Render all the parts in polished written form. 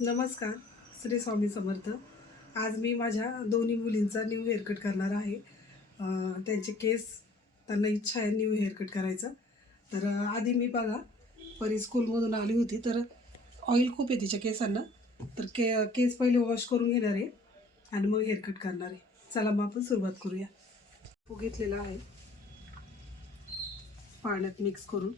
नमस्कार. श्री स्वामी समर्थ. आज मी माझ्या दोन्ही मुलींचा न्यू हेअरकट करणार आहे. त्यांचे केस, त्यांना इच्छा आहे न्यू हेअरकट करायचं. तर आधी मी बघा परी स्कूलमधून आली होती, तर ऑइल खूप आहे तिच्या केसांना. तर केस पहिले वॉश करून घेणार आहे आणि मग हेअरकट करणार आहे. चला मग आपण सुरुवात करूया. तो घेतलेला आहे पाण्यात मिक्स करून.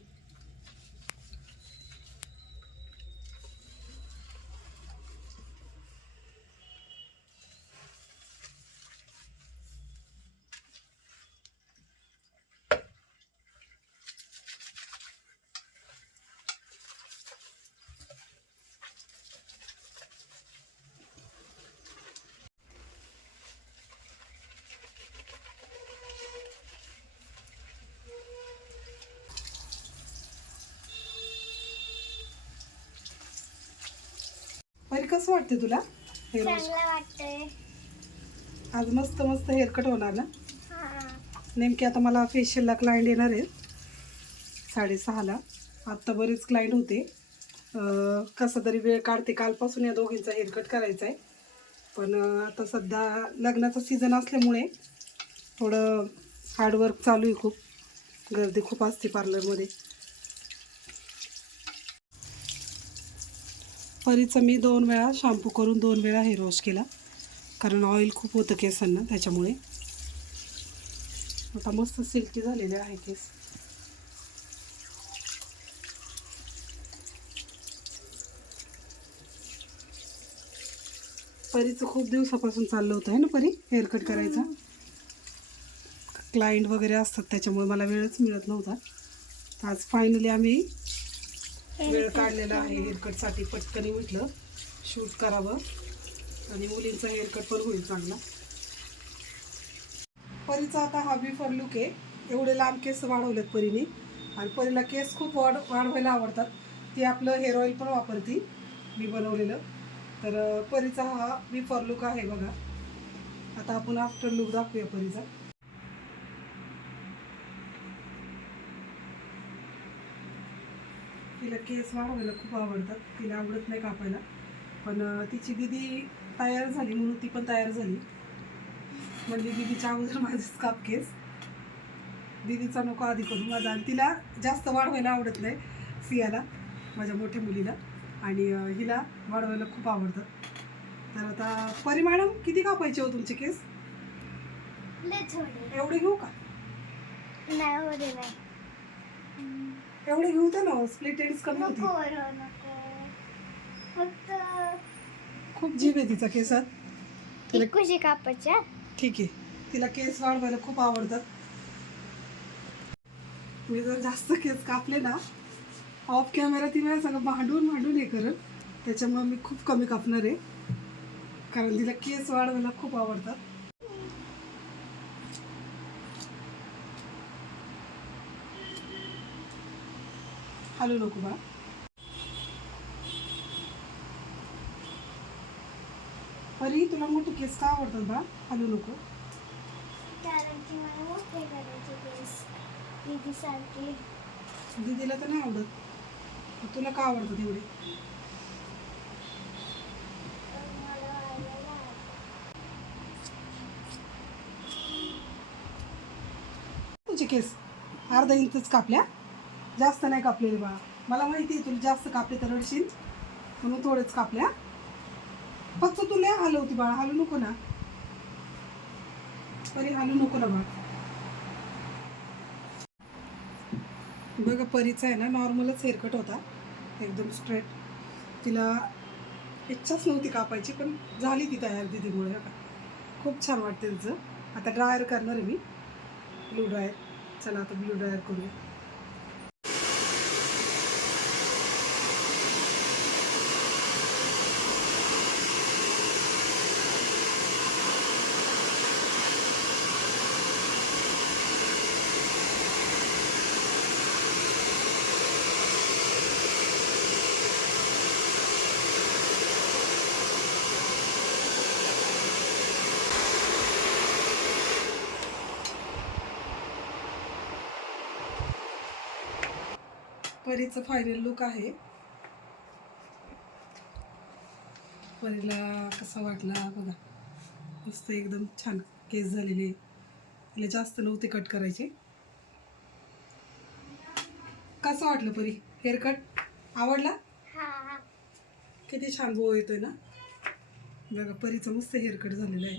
परी कसं वाटते तुला हेअर वॉश? चांगलं वाटतंय. आज मस्त मस्त हेअरकट होणार ना? हां. नेमकी आता मला फेशियलला क्लायंट येणार आहे 6:30ला. आत्ता बरेच क्लायंट होते. कसा तरी वेळ काढते. कालपासून या दोघींचा हेअरकट करायचा आहे, पण आता सध्या लग्नाचा सीझन असल्यामुळे थोडं हार्डवर्क चालू आहे. खूप गर्दी खूप असते पार्लरमध्ये. परीचं मी 2 वेळा शॅम्पू करून 2 वेळा हेअर वॉश केला, कारण ऑइल खूप होतं केसांना, त्याच्यामुळे. आता मस्त सिल्की झालेले आहे केस. परीचं खूप दिवसापासून चाललं होतं आहे ना परी हेअरकट करायचा. क्लायंट वगैरे असतात, त्याच्यामुळे मला वेळच मिळत नव्हता. आज फायनली आम्ही वेळ काढलेला आहे हेअरकटसाठी. पटकन म्हटलं शूट करावं आणि मुलींचा हेअरकट पण होईल चांगला. परीचा आता हा बिफोर लुक आहे. एवढे लांब केस वाढवलेत परीने, आणि परीला केस खूप वाढवायला आवडतात. ती आपलं हेअर ऑइल पण वापरती, मी बनवलेलं. तर परीचा हा बिफोर लुक आहे बघा. आता आपण आफ्टर लुक दाखवूया परीचा. तिला केस वाढवायला खूप आवडतात, तिला आवडत नाही कापायला. पण तिची दीदी तयार झाली म्हणून ती पण तयार झाली. म्हणजे दीदीच्या अगोदर माझेच काप केस. दीदीचा नको आधी करून माझा. आणि तिला जास्त वाढवायला आवडत नाही, सियाला, माझ्या मोठ्या मुलीला. आणि हिला वाढवायला खूप आवडतं. तर आता परी मॅडम, किती कापायचे हो तुमचे केस? एवढे घेऊ का? नाही. एवढे घेऊ तर ना, स्प्लिट एंड्स कमी होती. नको. फक्त खूप जीभ आहे तिचा केसात. एकूशे कापायच्या. ठीक आहे, तिला केस वाढवायला खूप आवडतात. मी जर जास्त केस कापले ना, ऑफ कॅमेरा ती माझ्या सगळं भांडून हे करत. त्याच्यामुळे मी खूप कमी कापणार आहे, कारण तिला केस वाढवायला खूप आवडतात. हलू नको बा. परी, तुला मोठे केस का आवडतात बा? हलू नको. कारण की मला मोठे करायचे केस दीदीसारखे. दीदीला तर नाही आवडत, तुला का आवडतात एवढे? मला आवडायला तुझे केस अर्धा इंचच कापल्या, जास्त नाही कापलेले बा. मला माहिती आहे तुला जास्त कापले तर रडशील, म्हणून थोडेच कापल्या. फक्त तुला हलवती बाळा, हलू नको ना. परी, हलू नको ना बा. बघा, परीचा आहे ना नॉर्मलच हेअरकट होता, एकदम स्ट्रेट. तिला इच्छाच नव्हती कापायची, पण झाली ती तयार दीदीमुळे. बघा, खूप छान वाटते तिचं. आता ड्रायर करणार आहे मी, ब्लू ड्रायर. चला आता ब्लू ड्रायर करूया. परीचं फायनल लुक आहे. परीला कसा वाटला बघा. मस्त एकदम छान केस झालेले. तिला जास्त नव्हते कट करायचे. कसं वाटलं परी हेअर कट? आवडला? हा. किती छान बो येतोय ना. बघा परीचं मस्त हेअर कट झालेलं आहे.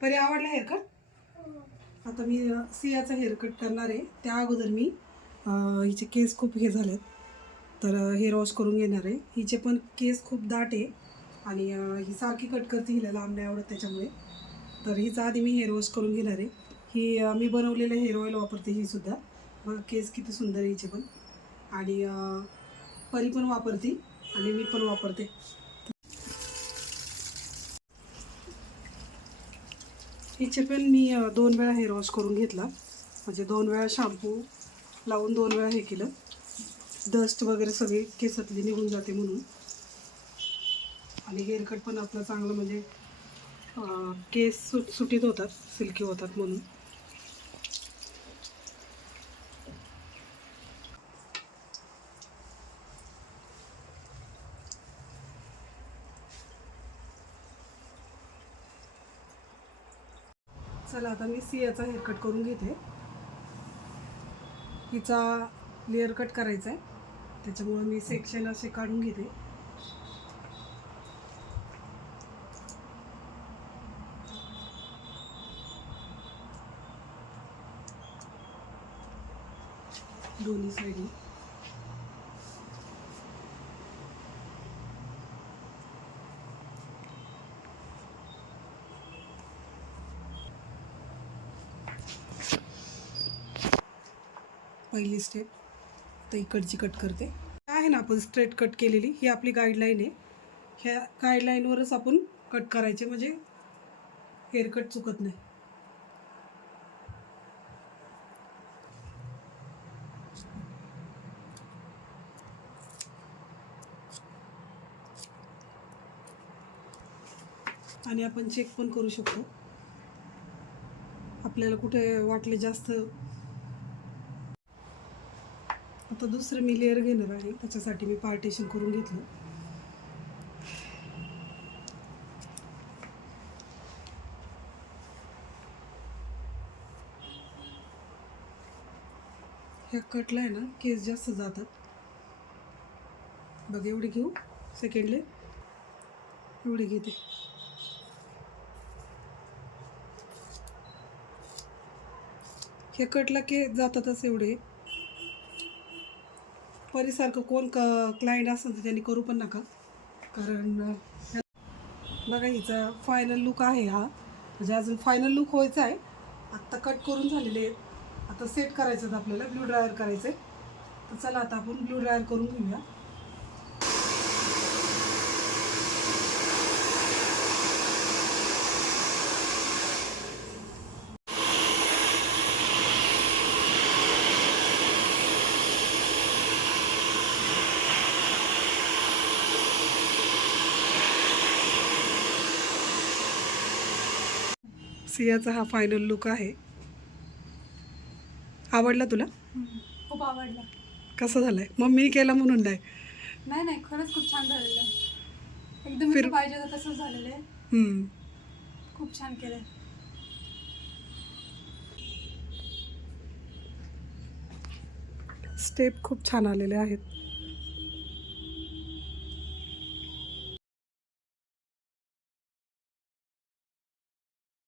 परी आवडला हेअर कट? आता मी सियाचा हेअर कट करणार आहे. त्या अगोदर मी हिचे केस खूप हे झालेत तर हेअर वॉश करून घेणार आहे. हिचे पण केस खूप दाट आहे आणि ही सारखी कट करते, हिला लांब नाही आवडत त्याच्यामुळे. तर हिचा आधी मी हेअर वॉश करून घेणार आहे. ही मी बनवलेलं हेअर ऑइल वापरते ही सुद्धा. बघा केस किती सुंदर आहे हिचे पण. आणि परी पण वापरते आणि मी पण वापरते. हिचे पण मी 2 वेळा हेअर वॉश करून घेतला. म्हणजे 2 वेळा शॅम्पू लावून 2 वेळा हे केलं. डस्ट वगैरे सगळी केसातली निघून जाते म्हणून. आणि हेअरकट पण आपलं चांगलं म्हणजे केस सुटीत होतात, सिल्की होतात म्हणून. चला आता मी सियाचा हेअरकट करून घेते. हिचा लेअर कट करायचा आहे त्याच्यामुळे मी सेक्शन असे काढून घेते. दोन्ही साईडनी. पहिली स्टेप तर इकडची कट करते. आहे ना आपण स्ट्रेट कट केलेली, ही आपली गाईडलाईन आहे. ह्या गाईडलाईनवरच आपण कट करायचे म्हणजे हेअरकट चुकत नाही. आणि आपण चेक पण करू शकतो आपल्याला कुठे वाटले जास्त. आता दुसरं मी लेअर घेणार आहे त्याच्यासाठी मी पार्टिशन करून घेतलं. ह्या कटला आहे ना केस जास्त जातात. बघ एवढी घेऊ, सेकंड लेअर एवढी घेते. ह्या कटला केस जातातच एवढे. परीसारखं कोण क्लायंट असेल तर त्यांनी करू पण नका, कारण बघा हिचा फायनल लुक आहे हा. म्हणजे अजून फायनल लुक व्हायचा आहे. आत्ता कट करून झालेले आहेत. आता सेट करायचं आहे आपल्याला, ब्लू ड्रायर करायचं आहे. तर चला आता आपण ब्लू ड्रायर करून घेऊया. सियाचा हा फायनल लुक आहे. आवडला तुला? खूप आवडला. कसा झालाय? मम्मीने केला म्हणून नाही. नाही खरंच खूप छान झालेलं आहे. एकदम मी पाहिजे होतं तसंच झालेलं आहे. खूप छान केलंय. स्टेप खूप छान आलेले आहेत.